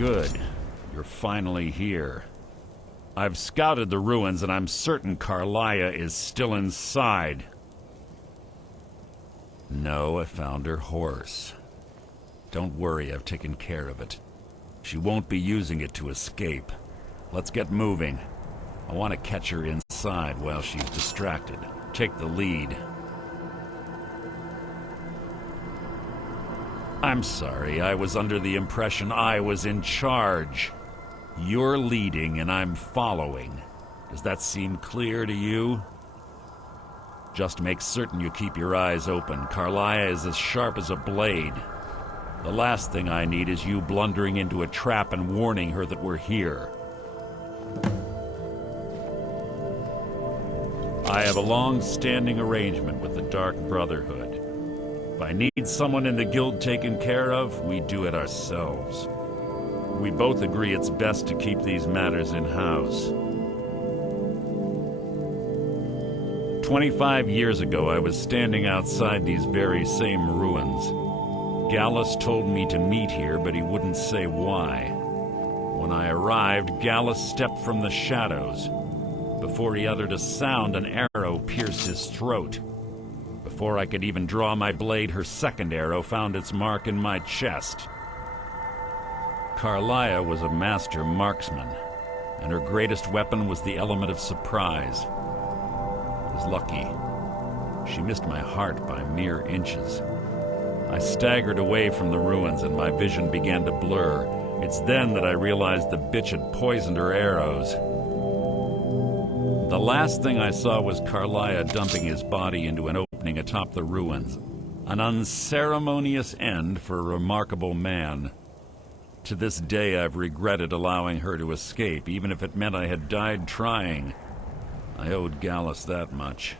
Good. You're finally here. I've scouted the ruins and I'm certain Carlia is still inside. No, I found her horse. Don't worry, I've taken care of it. She won't be using it to escape. Let's get moving. I want to catch her inside while she's distracted. Take the lead. I'm sorry, I was under the impression I was in charge. You're leading and I'm following. Does that seem clear to you? Just make certain you keep your eyes open. Carlia is as sharp as a blade. The last thing I need is you blundering into a trap and warning her that we're here. I have a long-standing arrangement with the Dark Brotherhood. If I need someone in the guild taken care of, we do it ourselves. We both agree it's best to keep these matters in-house. 25 years ago, I was standing outside these very same ruins. Gallus told me to meet here, but he wouldn't say why. When I arrived, Gallus stepped from the shadows. Before he uttered a sound, an arrow pierced his throat. Before I could even draw my blade, her second arrow found its mark in my chest. Carlia was a master marksman, and her greatest weapon was the element of surprise. I was lucky. She missed my heart by mere inches. I staggered away from the ruins and my vision began to blur. It's then that I realized the bitch had poisoned her arrows. The last thing I saw was Carlia dumping his body into an opening atop the ruins. An unceremonious end for a remarkable man. To this day I've regretted allowing her to escape, even if it meant I had died trying. I owed Gallus that much.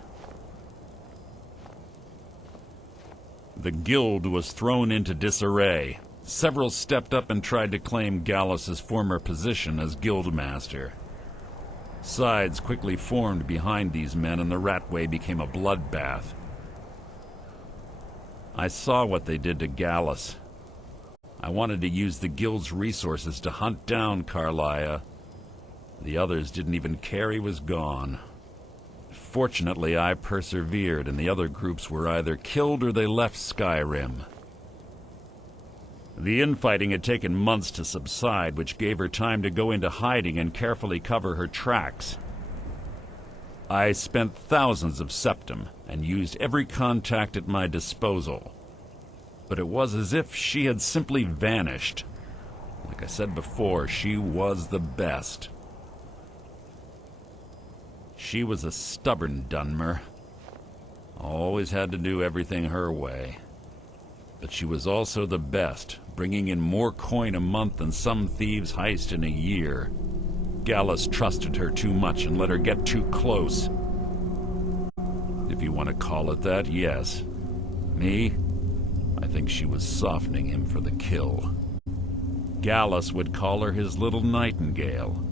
The guild was thrown into disarray. Several stepped up and tried to claim Gallus's former position as guildmaster. Sides quickly formed behind these men and the Ratway became a bloodbath. I saw what they did to Gallus. I wanted to use the guild's resources to hunt down Carlia. The others didn't even care he was gone. Fortunately, I persevered, and the other groups were either killed or they left Skyrim. The infighting had taken months to subside, which gave her time to go into hiding and carefully cover her tracks. I spent thousands of septum and used every contact at my disposal. But it was as if she had simply vanished. Like I said before, she was the best. She was a stubborn Dunmer. Always had to do everything her way. But she was also the best, bringing in more coin a month than some thieves heist in a year. Gallus trusted her too much and let her get too close. If you want to call it that, yes. Me? I think she was softening him for the kill. Gallus would call her his little nightingale.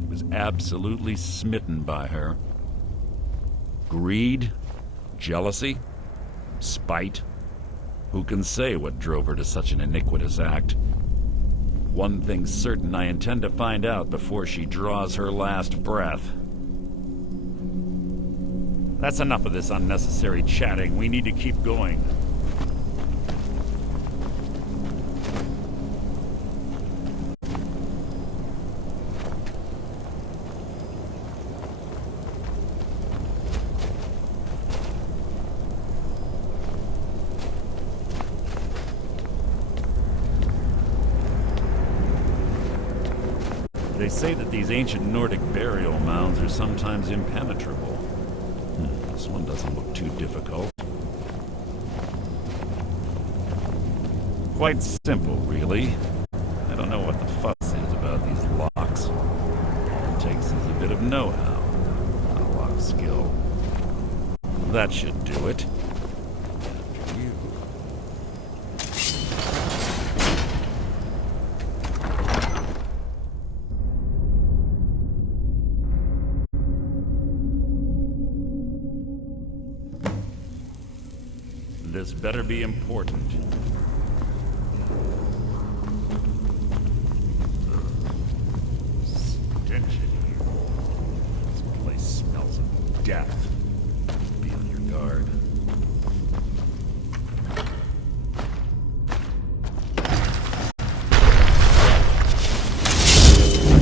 He was absolutely smitten by her. Greed? Jealousy? Spite? Who can say what drove her to such an iniquitous act? One thing's certain, I intend to find out before she draws her last breath. That's enough of this unnecessary chatting. We need to keep going. They say that these ancient Nordic burial mounds are sometimes impenetrable. This one doesn't look too difficult. Quite simple, really. I don't know what the fuss is about these locks. All it takes is a bit of know-how, not a lot of skill. That should do it. After you. This better be important. stench in here. This place smells of death. Be on your guard.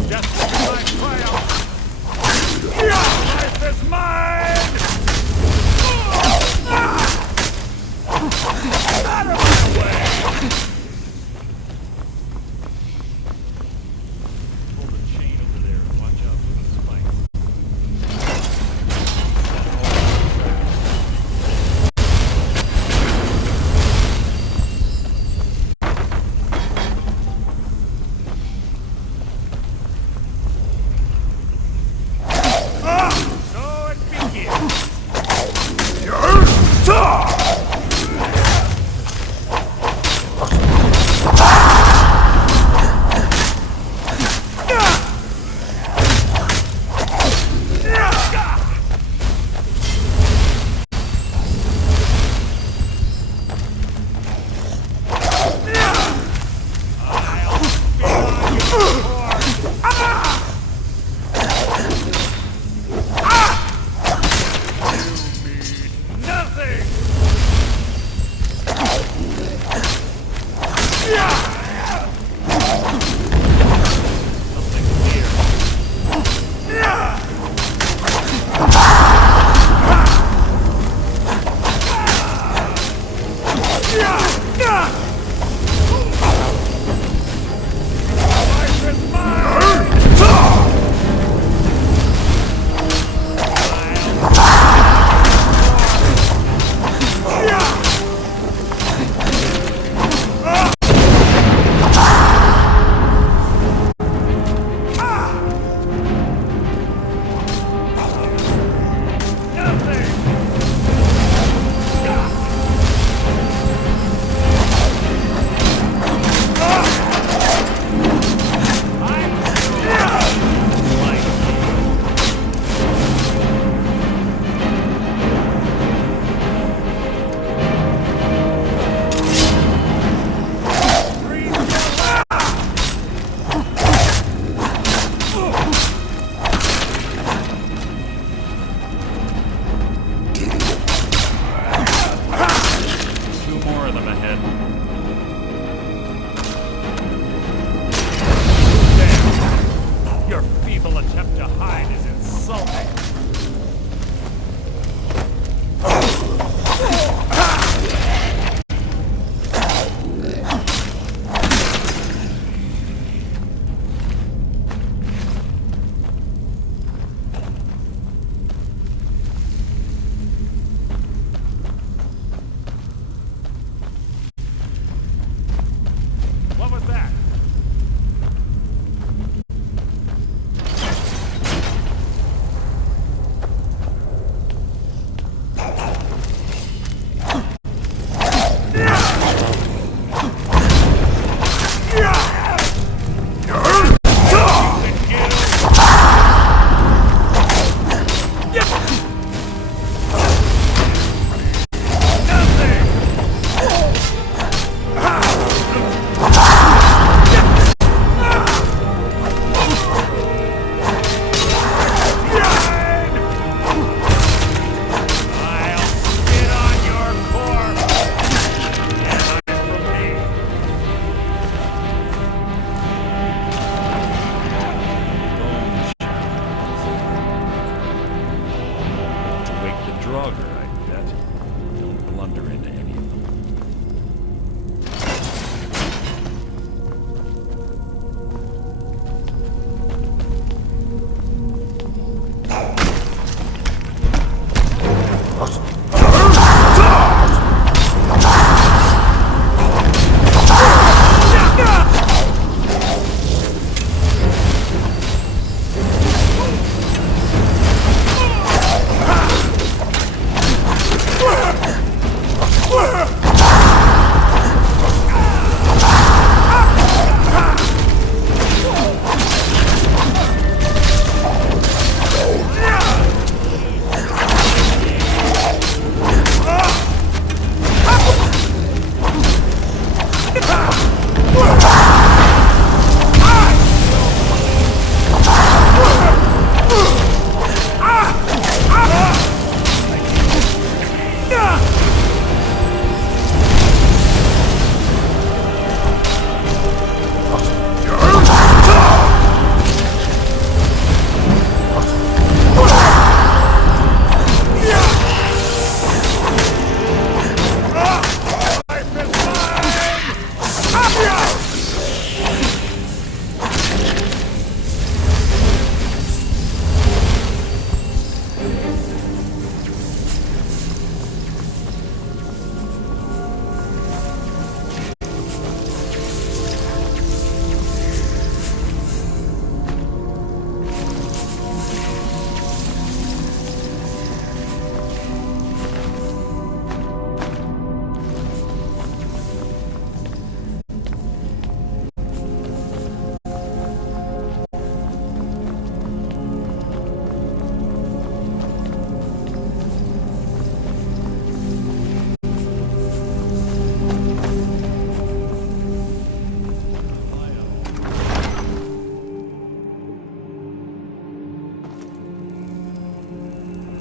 Death will be my triumph! Life is mine! Out of my way! Pull the chain over there and watch out for the spike.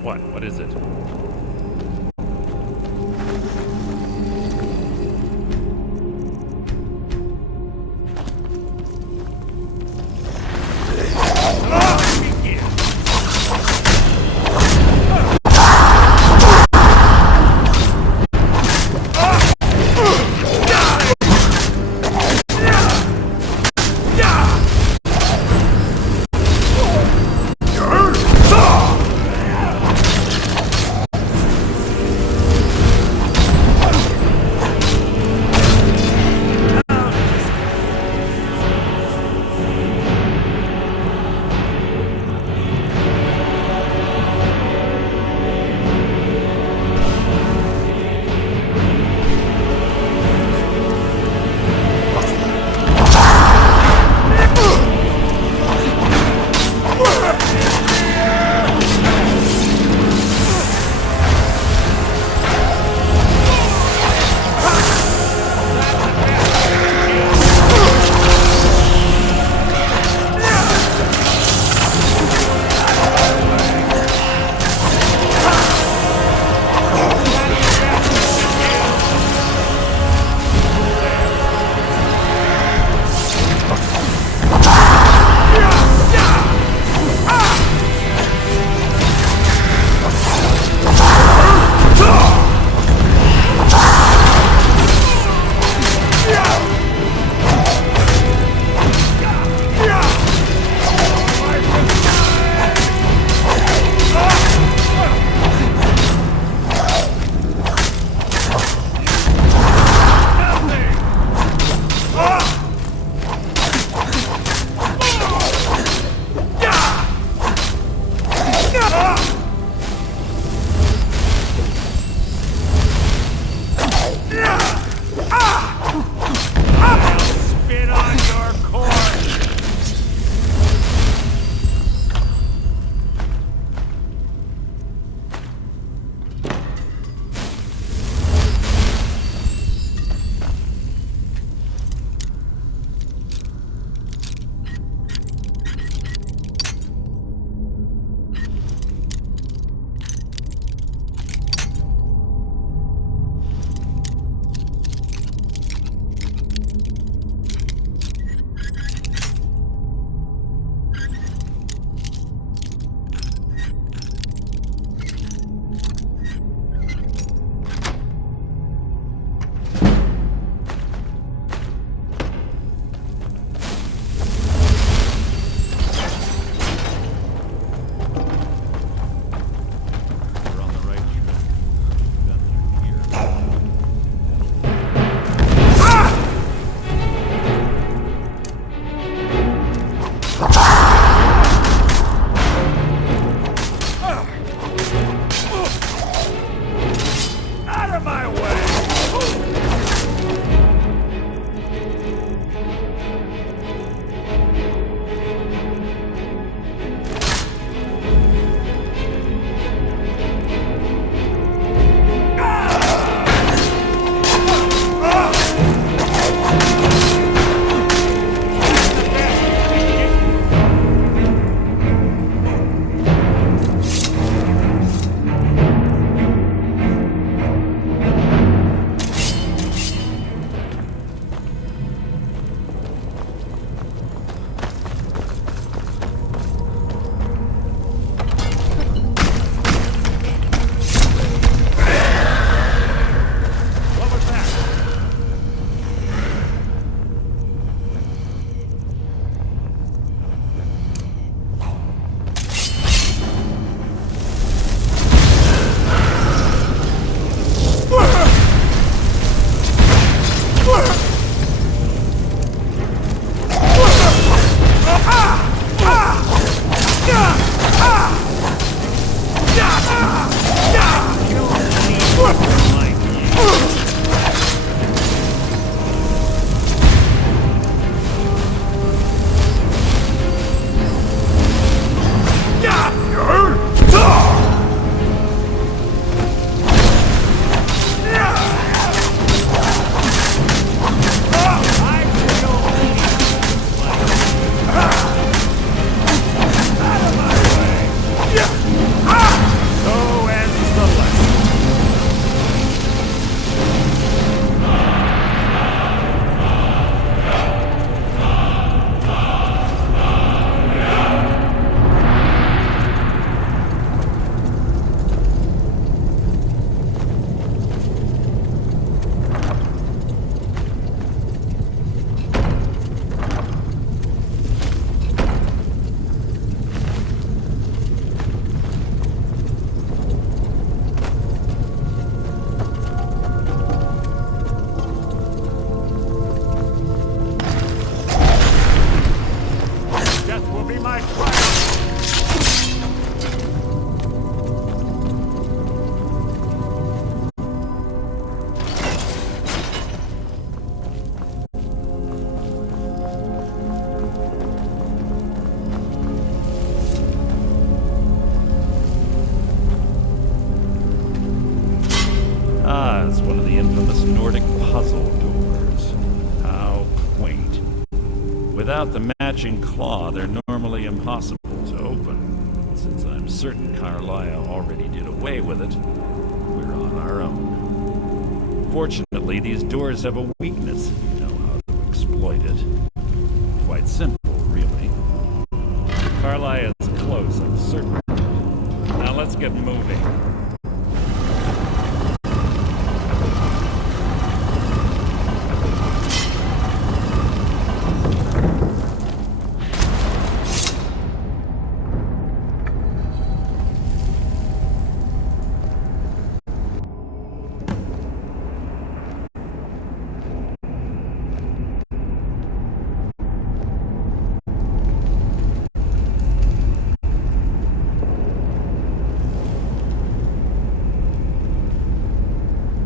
What? What is it? my triumph! Ah, it's one of the infamous Nordic puzzle doors. How quaint. Without the matching claw, they're normally impossible to open. Since I'm certain Carlisle already did away with it, we're on our own. Fortunately, these doors have a weakness if you know how to exploit it. Quite simple, really. Carlisle is close, I'm certain. Now let's get moving.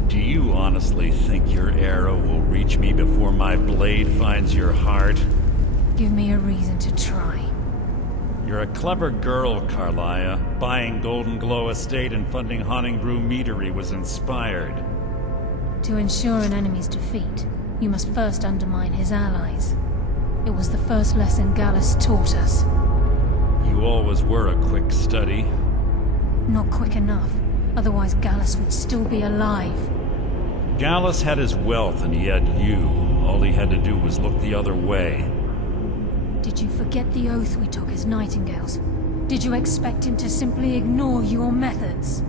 Do you honestly think your arrow will reach me before my blade finds your heart? Give me a reason to try. You're a clever girl, Carlia. Buying Golden Glow Estate and funding Haunting Brew Meadery was inspired. To ensure an enemy's defeat, you must first undermine his allies. It was the first lesson Gallus taught us. You always were a quick study. Not quick enough, otherwise Gallus would still be alive. Gallus had his wealth and he had you. All he had to do was look the other way. Did you forget the oath we took as Nightingales? Did you expect him to simply ignore your methods?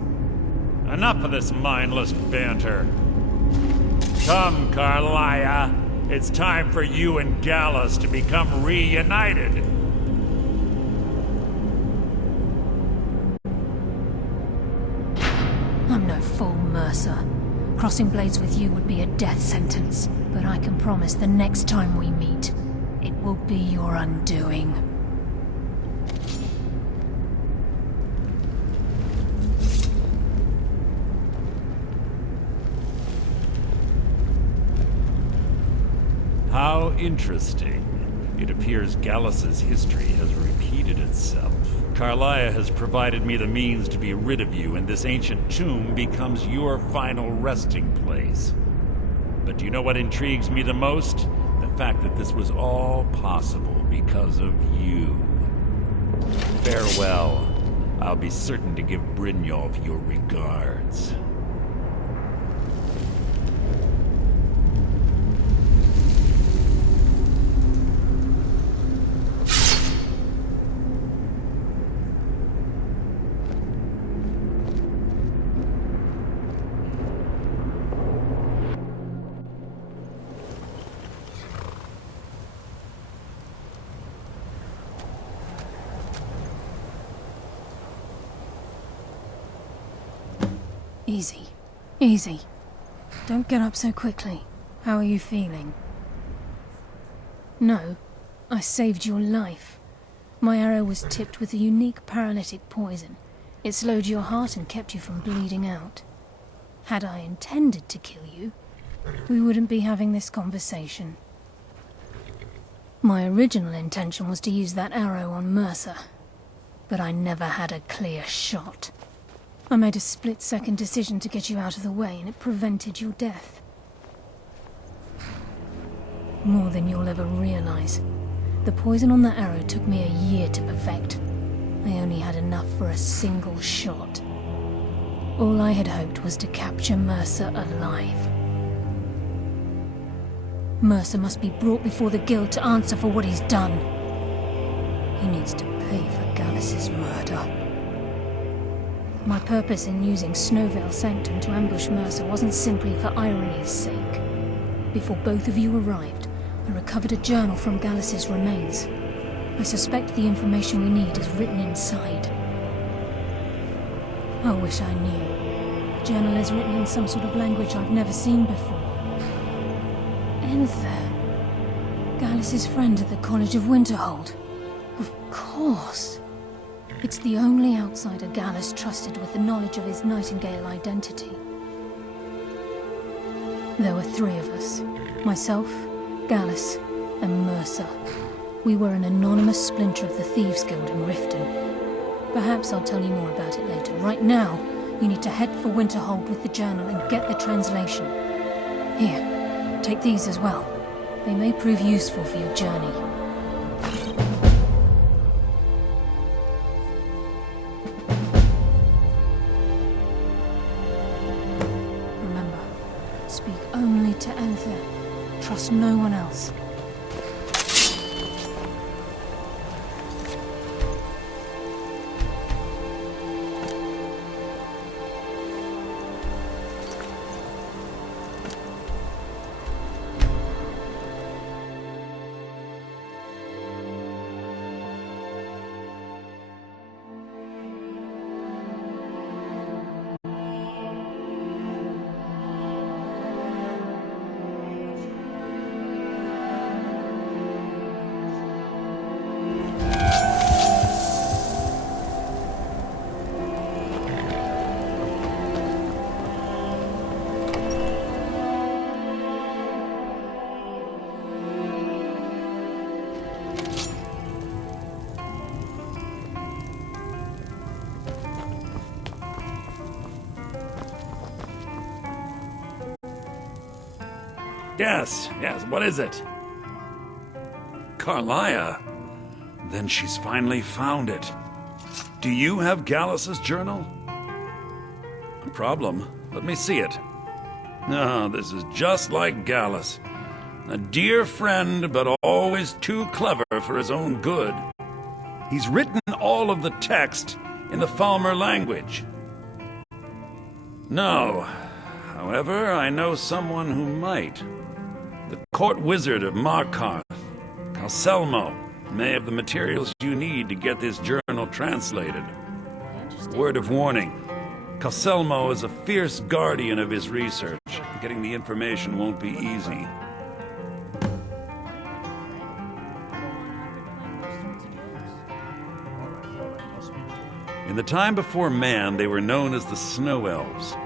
Enough of this mindless banter. Come, Carlia. It's time for you and Gallus to become reunited. I'm no fool, Mercer. Crossing blades with you would be a death sentence, but I can promise the next time we meet, it will be your undoing. How interesting. It appears Gallus's history has repeated itself. Carlia has provided me the means to be rid of you, and this ancient tomb becomes your final resting place. But do you know what intrigues me the most? The fact that this was all possible because of you. Farewell. I'll be certain to give Brynjolf your regards. Easy. Easy. Don't get up so quickly. How are you feeling? No. I saved your life. My arrow was tipped with a unique paralytic poison. It slowed your heart and kept you from bleeding out. Had I intended to kill you, we wouldn't be having this conversation. My original intention was to use that arrow on Mercer, but I never had a clear shot. I made a split-second decision to get you out of the way, and it prevented your death. More than you'll ever realize. The poison on that arrow took me a year to perfect. I only had enough for a single shot. All I had hoped was to capture Mercer alive. Mercer must be brought before the Guild to answer for what he's done. He needs to pay for Gallus's murder. My purpose in using Snowvale Sanctum to ambush Mercer wasn't simply for irony's sake. Before both of you arrived, I recovered a journal from Gallus's remains. I suspect the information we need is written inside. I wish I knew. The journal is written in some sort of language I've never seen before. Enther. Gallus's friend at the College of Winterhold. Of course. It's the only outsider Gallus trusted with the knowledge of his Nightingale identity. There were 3 of us. Myself, Gallus, and Mercer. We were an anonymous splinter of the Thieves Guild in Riften. Perhaps I'll tell you more about it later. Right now, you need to head for Winterhold with the journal and get the translation. Here, take these as well. They may prove useful for your journey. Remember, speak only to Aether. Trust no one else. Yes, what is it? Carlia? Then she's finally found it. Do you have Gallus's journal? A problem? Let me see it. No, this is just like Gallus. A dear friend, but always too clever for his own good. He's written all of the text in the Falmer language. No. However, I know someone who might. The court wizard of Markarth, Calselmo, may have the materials you need to get this journal translated. Word of warning, Calselmo is a fierce guardian of his research. Getting the information won't be easy. In the time before man, they were known as the Snow Elves.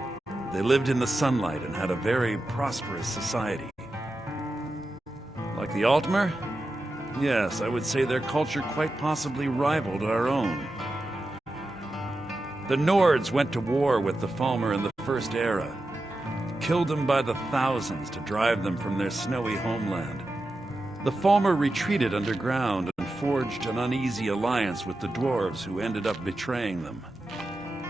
They lived in the sunlight and had a very prosperous society. Like the Altmer? Yes, I would say their culture quite possibly rivaled our own. The Nords went to war with the Falmer in the First Era, killed them by the thousands to drive them from their snowy homeland. The Falmer retreated underground and forged an uneasy alliance with the dwarves who ended up betraying them.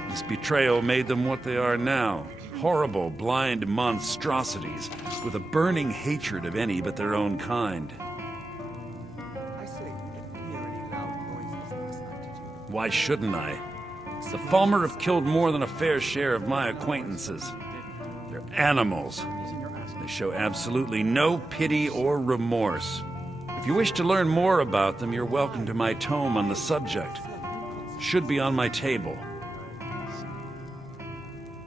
This betrayal made them what they are now. Horrible, blind monstrosities with a burning hatred of any but their own kind. I say you didn't hear any loud noises last night, did you? Why shouldn't I? The Falmer have killed more than a fair share of my acquaintances. They're animals. They show absolutely no pity or remorse. If you wish to learn more about them, you're welcome to my tome on the subject. Should be on my table.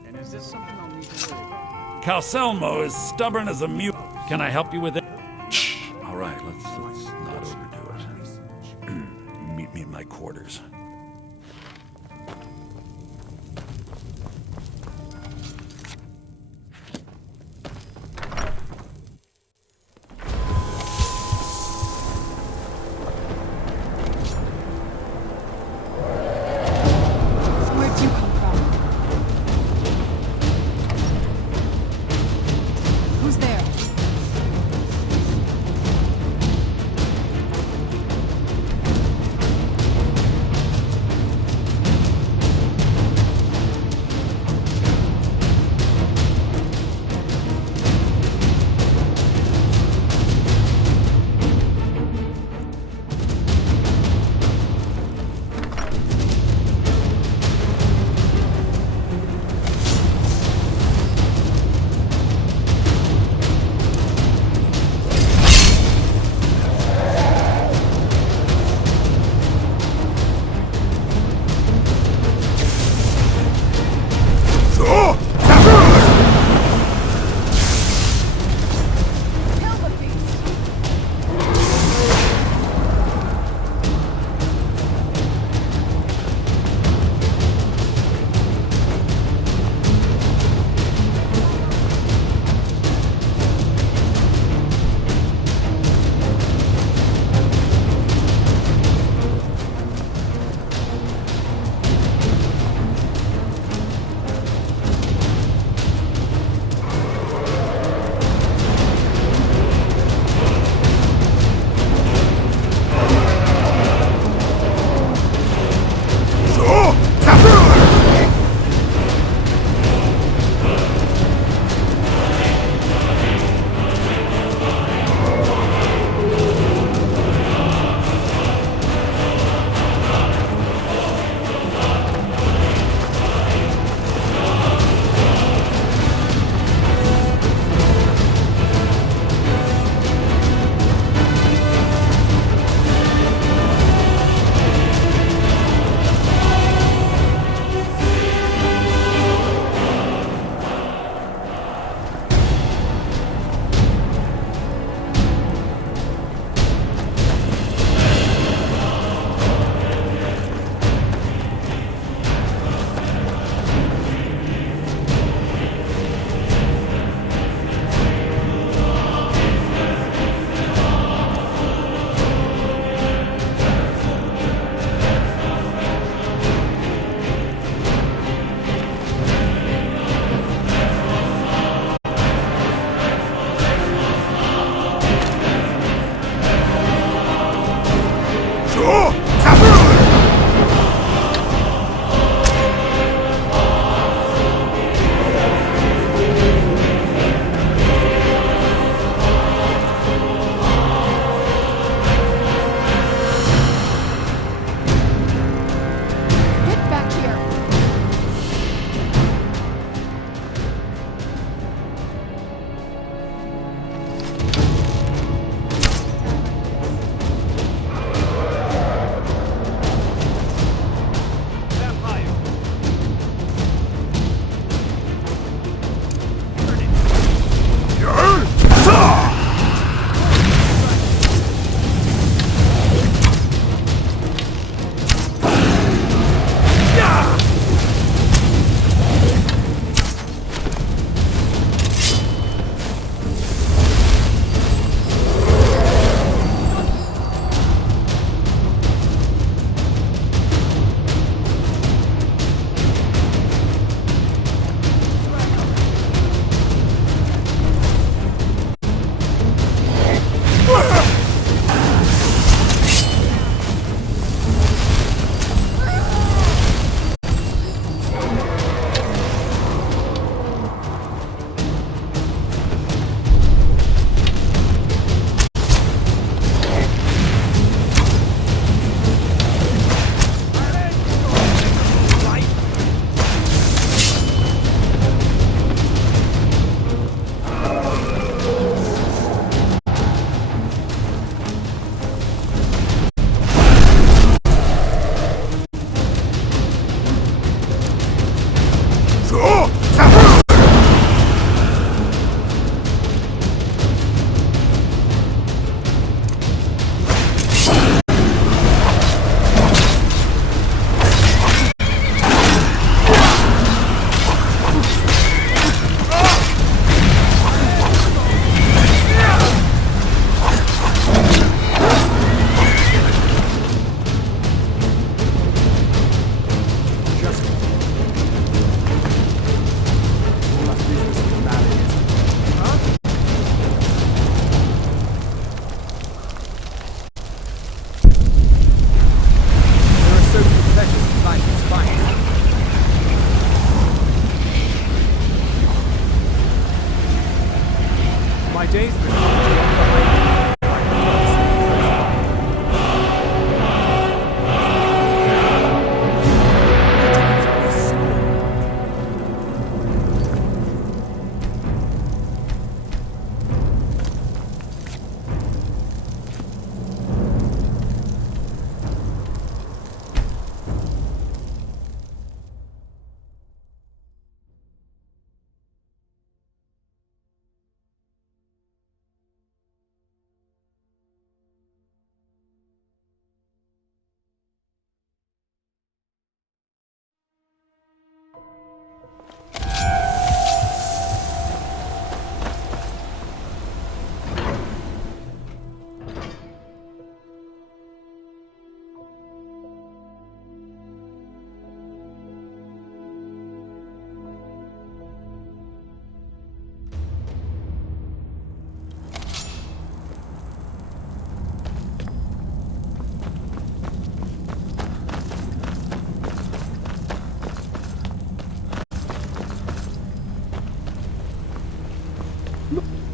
And is this something I'll need to worry about? Calselmo is stubborn as a mule. Can I help you with it? Shh. All right, let's not overdo it. Meet me in my quarters. Where'd you come from? Who's there?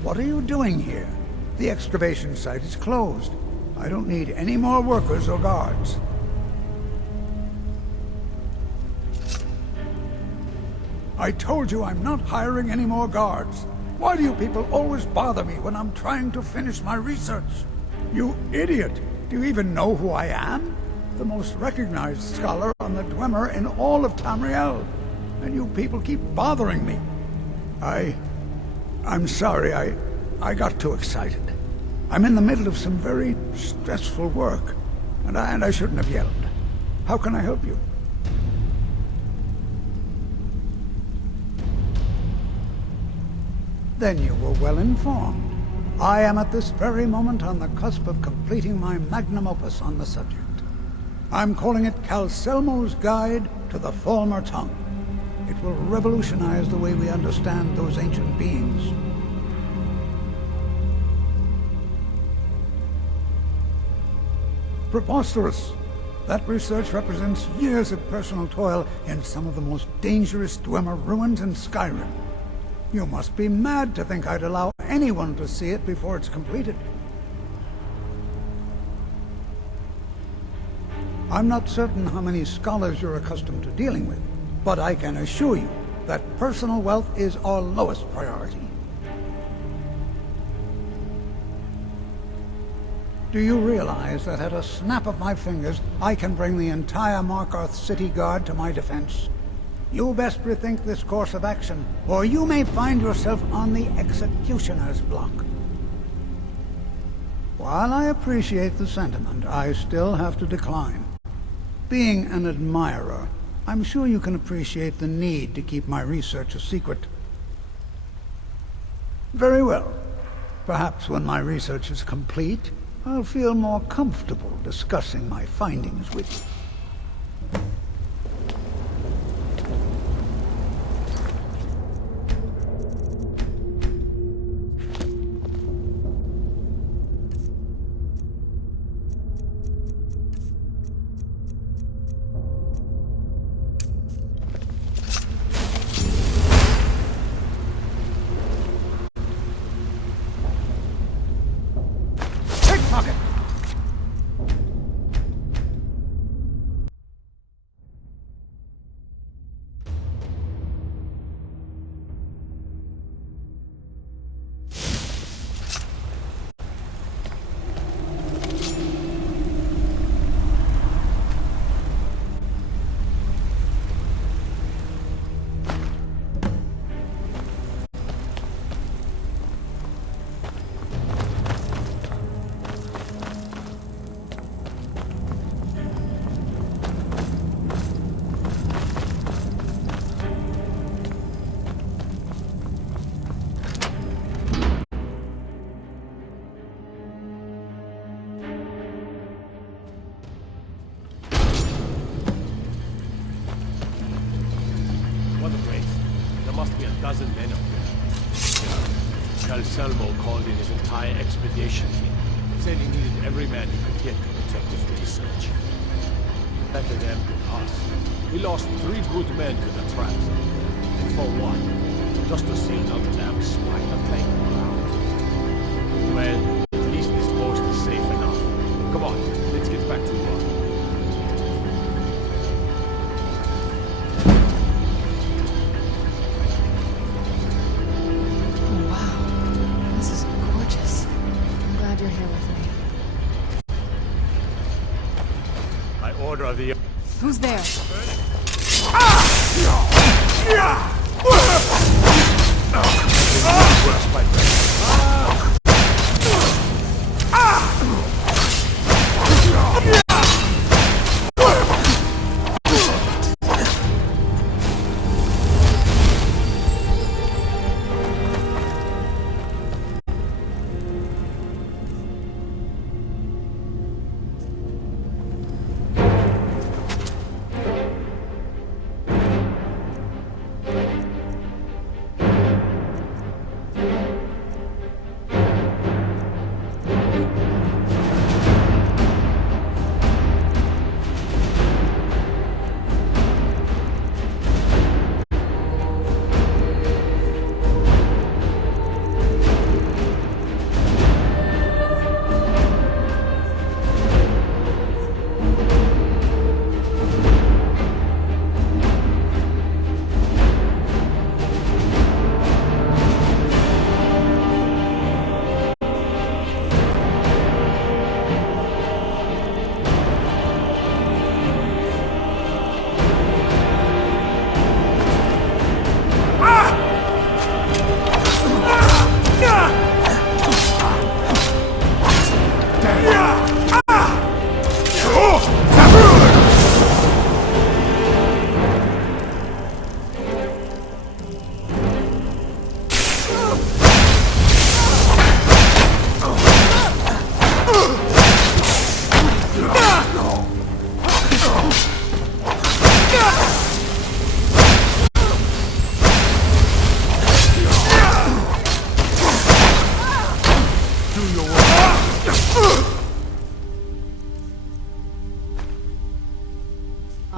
What are you doing here? The excavation site is closed. I don't need any more workers or guards. I told you I'm not hiring any more guards. Why do you people always bother me when I'm trying to finish my research? You idiot! Do you even know who I am? The most recognized scholar on the Dwemer in all of Tamriel. And you people keep bothering me. I'm sorry, I got too excited. I'm in the middle of some very stressful work, and I shouldn't have yelled. How can I help you? Then you were well informed. I am at this very moment on the cusp of completing my magnum opus on the subject. I'm calling it Calselmo's Guide to the Falmer Tongue. It will revolutionize the way we understand those ancient beings. Preposterous! That research represents years of personal toil in some of the most dangerous Dwemer ruins in Skyrim. You must be mad to think I'd allow anyone to see it before it's completed. I'm not certain how many scholars you're accustomed to dealing with, but I can assure you that personal wealth is our lowest priority. Do you realize that at a snap of my fingers, I can bring the entire Markarth City Guard to my defense? You best rethink this course of action, or you may find yourself on the executioner's block. While I appreciate the sentiment, I still have to decline. Being an admirer, I'm sure you can appreciate the need to keep my research a secret. Very well. Perhaps when my research is complete, I'll feel more comfortable discussing my findings with you. Dozen men up there. Calselmo called in his entire expedition team. Said he needed every man he could get to protect his research. Better them than us. We lost 3 good men to the traps. And for what? Just to see another damn spider playing around. Well, at least this post is safe enough. Come on, let's get back to work. Order of the... Who's there?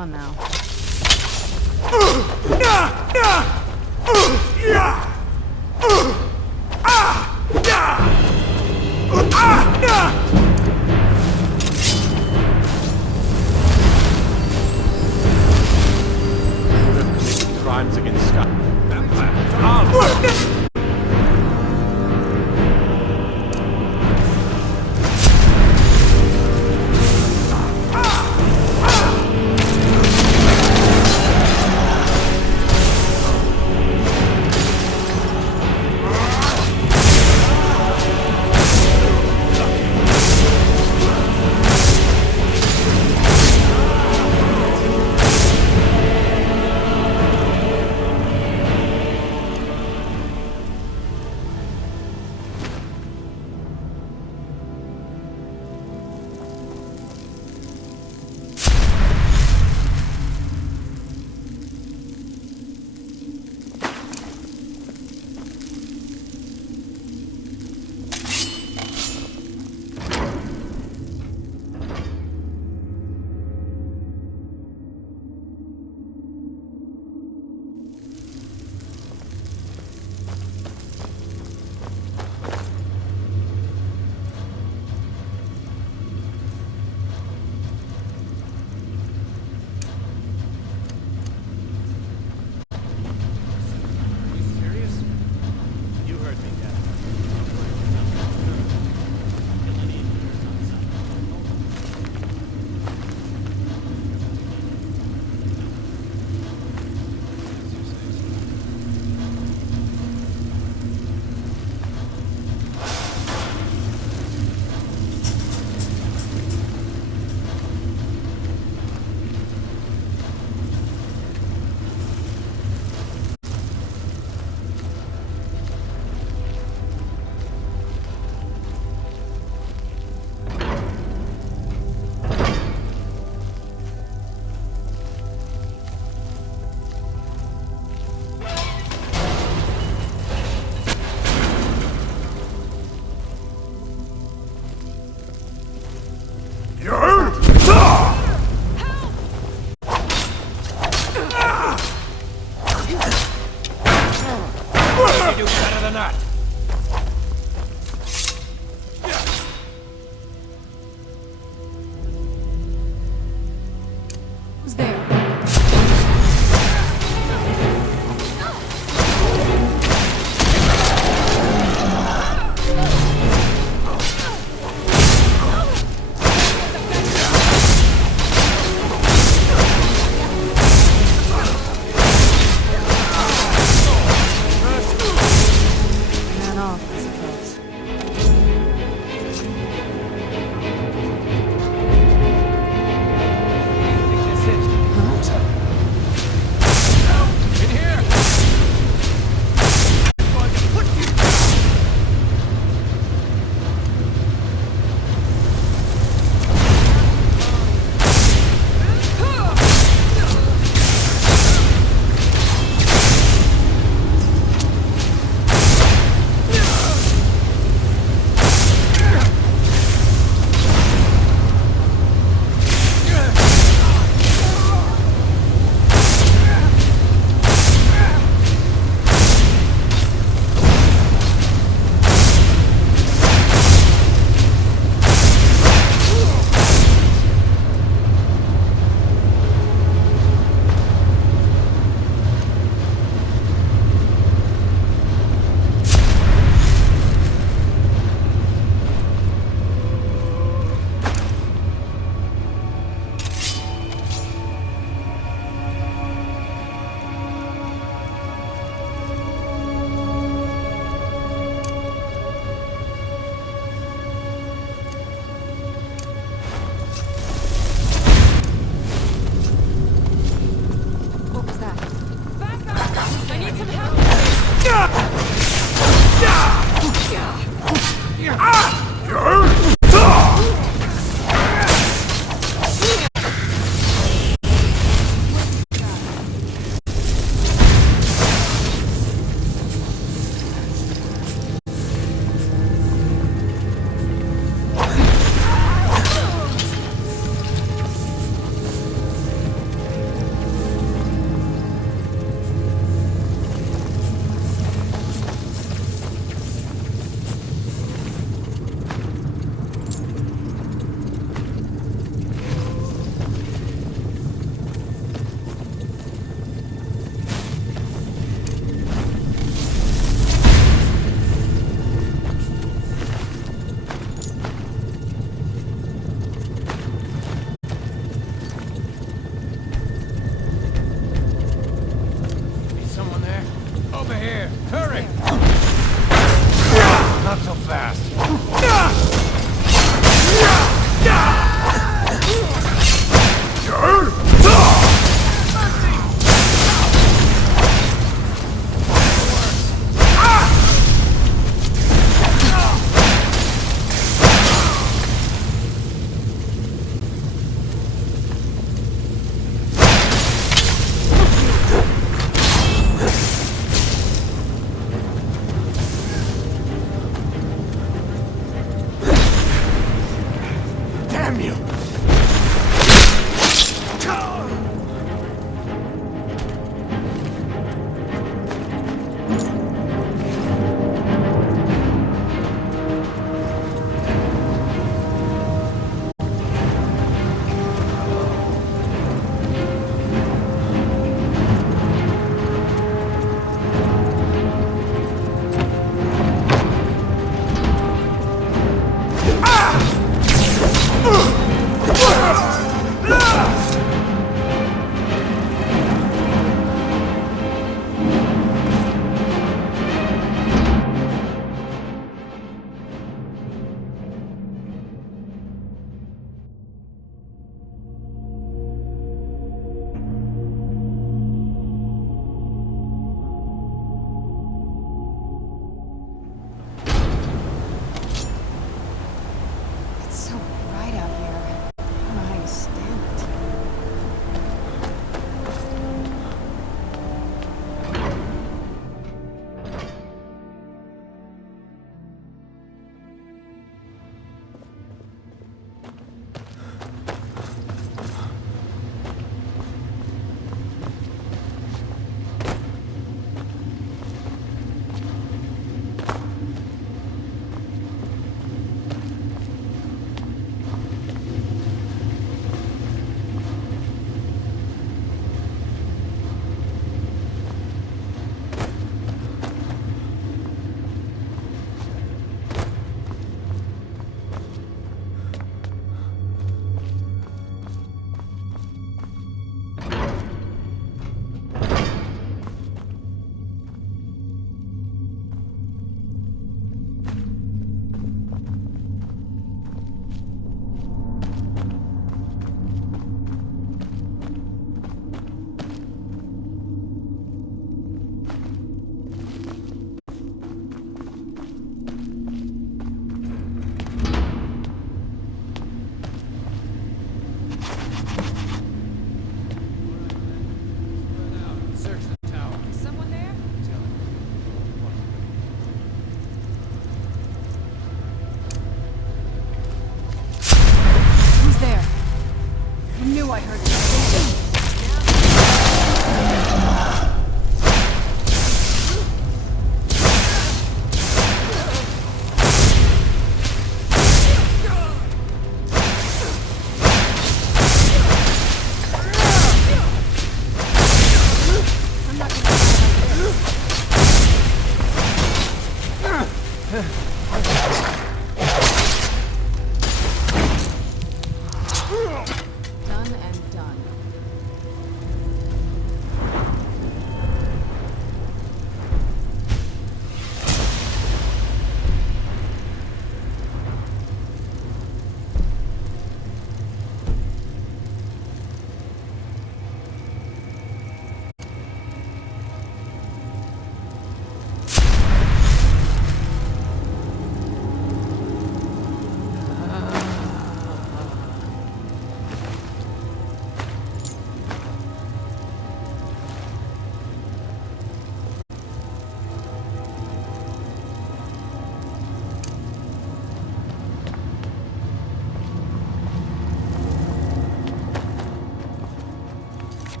On now. You have committed crimes against Skyrim. You do better than that. Who's there? Man off, I suppose. Think this is?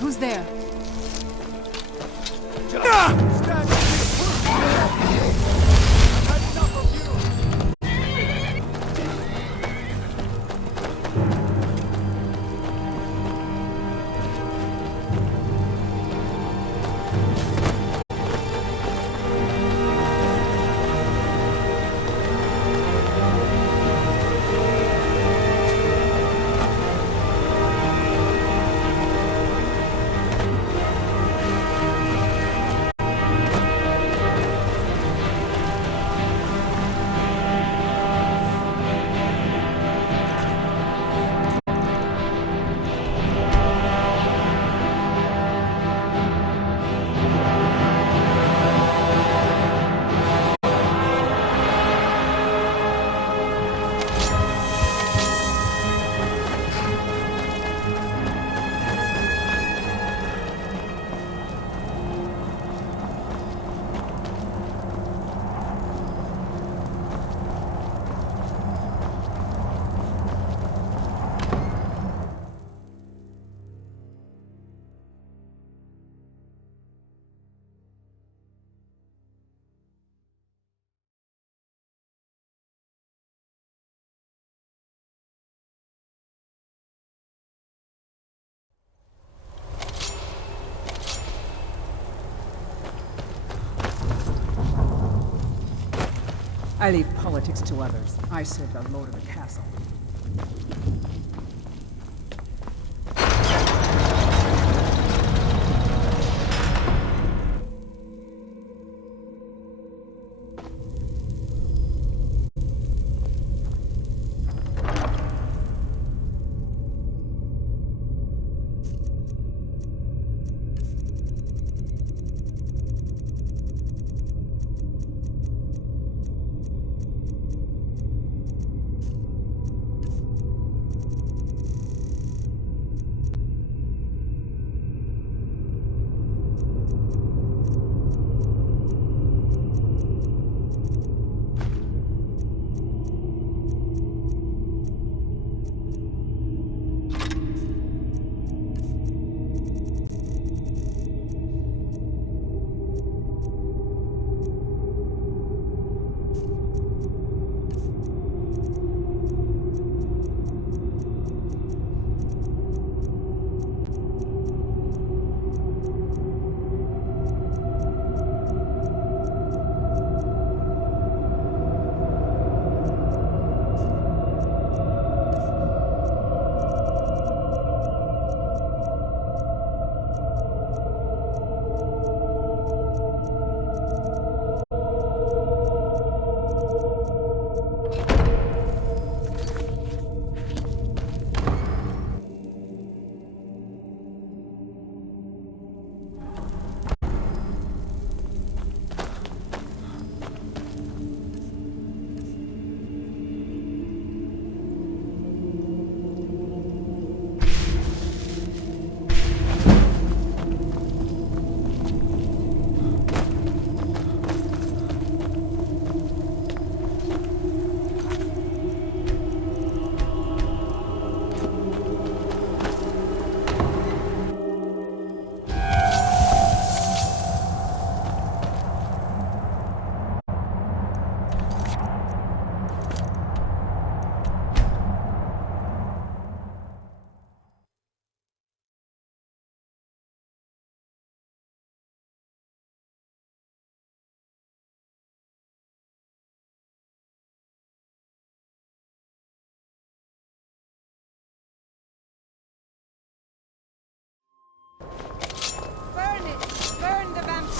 Who's there? Stand still. I've had enough of you. I leave politics to others. I serve the lord of the castle.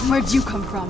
Where'd you come from?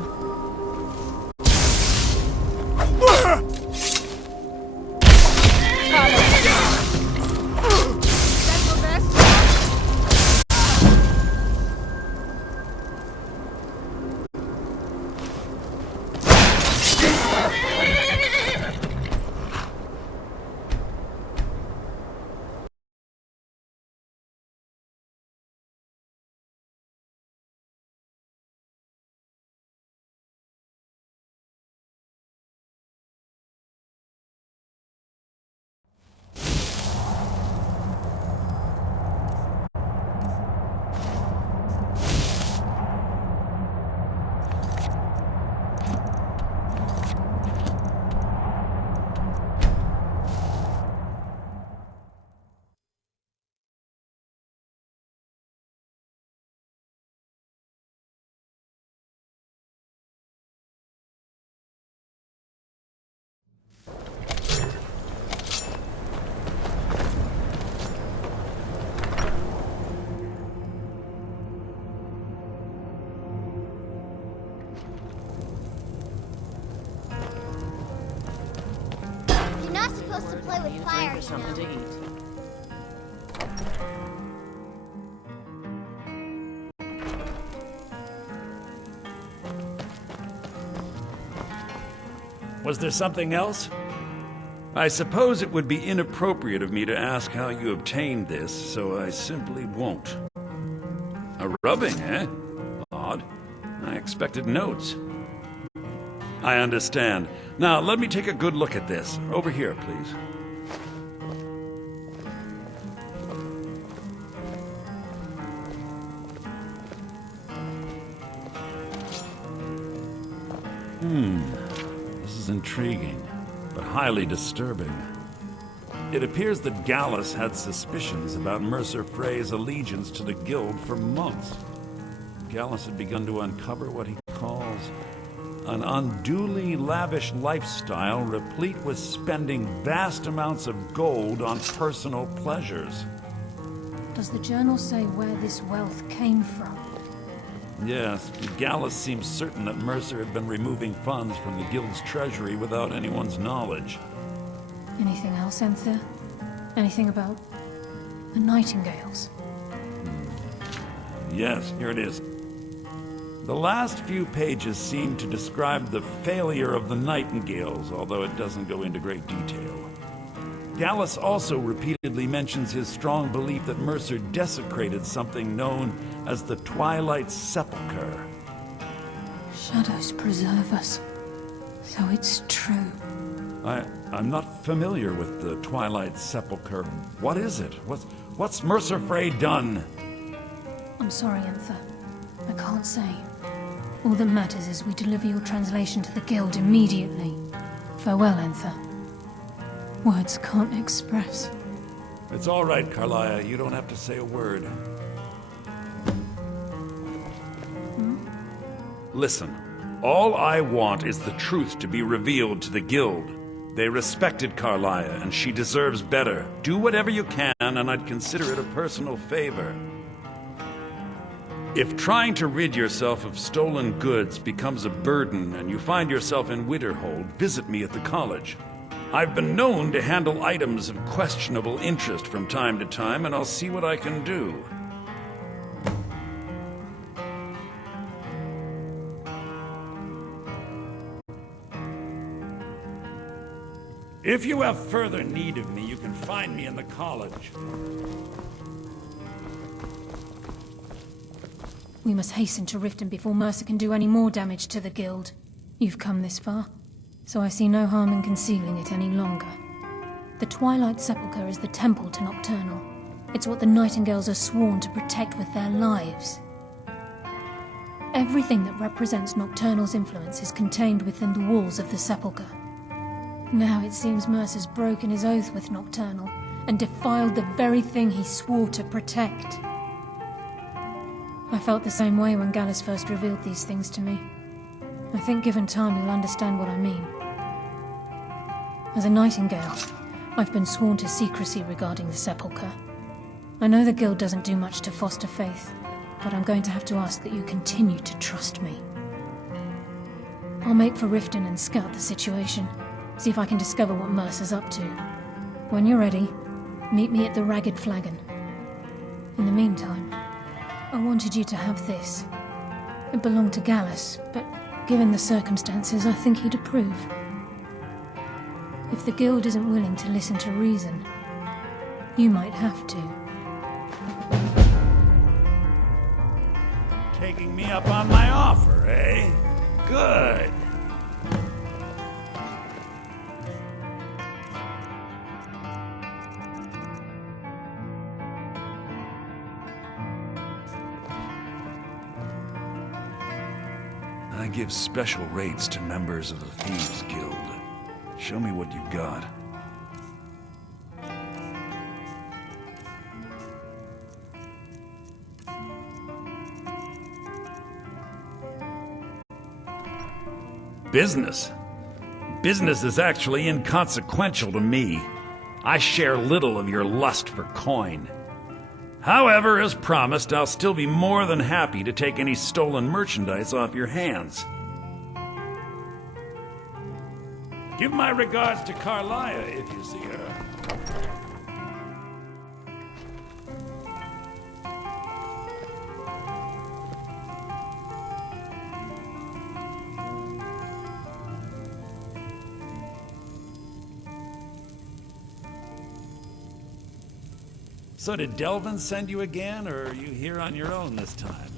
play with Need a fire, drink or something to eat. Was there something else? I suppose it would be inappropriate of me to ask how you obtained this, so I simply won't. A rubbing, eh? Odd. I expected notes. I understand. Now, let me take a good look at this. Over here, please. This is intriguing, but highly disturbing. It appears that Gallus had suspicions about Mercer Frey's allegiance to the Guild for months. Gallus had begun to uncover what he calls an unduly lavish lifestyle replete with spending vast amounts of gold on personal pleasures. Does the journal say where this wealth came from? Yes, Gallus seems certain that Mercer had been removing funds from the Guild's treasury without anyone's knowledge. Anything else, Enther? Anything about the Nightingales? Yes, here it is. The last few pages seem to describe the failure of the Nightingales, although it doesn't go into great detail. Gallus also repeatedly mentions his strong belief that Mercer desecrated something known as the Twilight Sepulchre. Shadows preserve us. So it's true. I'm not familiar with the Twilight Sepulchre. What is it? What's Mercer Frey done? I'm sorry, Enther. I can't say. All that matters is we deliver your translation to the Guild immediately. Farewell, Enther. Words can't express. It's all right, Carlia. You don't have to say a word. Listen, all I want is the truth to be revealed to the Guild. They respected Carlia, and she deserves better. Do whatever you can, and I'd consider it a personal favor. If trying to rid yourself of stolen goods becomes a burden and you find yourself in Winterhold, visit me at the college. I've been known to handle items of questionable interest from time to time, and I'll see what I can do. If you have further need of me, you can find me in the college. We must hasten to Riften before Mercer can do any more damage to the Guild. You've come this far, so I see no harm in concealing it any longer. The Twilight Sepulchre is the temple to Nocturnal. It's what the Nightingales are sworn to protect with their lives. Everything that represents Nocturnal's influence is contained within the walls of the Sepulchre. Now it seems Mercer's broken his oath with Nocturnal and defiled the very thing he swore to protect. I felt the same way when Gallus first revealed these things to me. I think given time you'll understand what I mean. As a Nightingale, I've been sworn to secrecy regarding the Sepulchre. I know the Guild doesn't do much to foster faith, but I'm going to have to ask that you continue to trust me. I'll make for Riften and scout the situation, see if I can discover what Mercer's up to. When you're ready, meet me at the Ragged Flagon. In the meantime, I wanted you to have this. It belonged to Gallus, but given the circumstances, I think he'd approve. If the Guild isn't willing to listen to reason, you might have to. Taking me up on my offer, eh? Good. I give special rates to members of the Thieves Guild. Show me what you've got. Business? Business is actually inconsequential to me. I share little of your lust for coin. However, as promised, I'll still be more than happy to take any stolen merchandise off your hands. Give my regards to Carlia if you see her. So did Delvin send you again, or are you here on your own this time?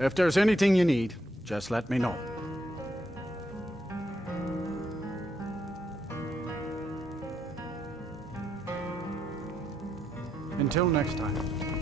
If there's anything you need, just let me know. Until next time.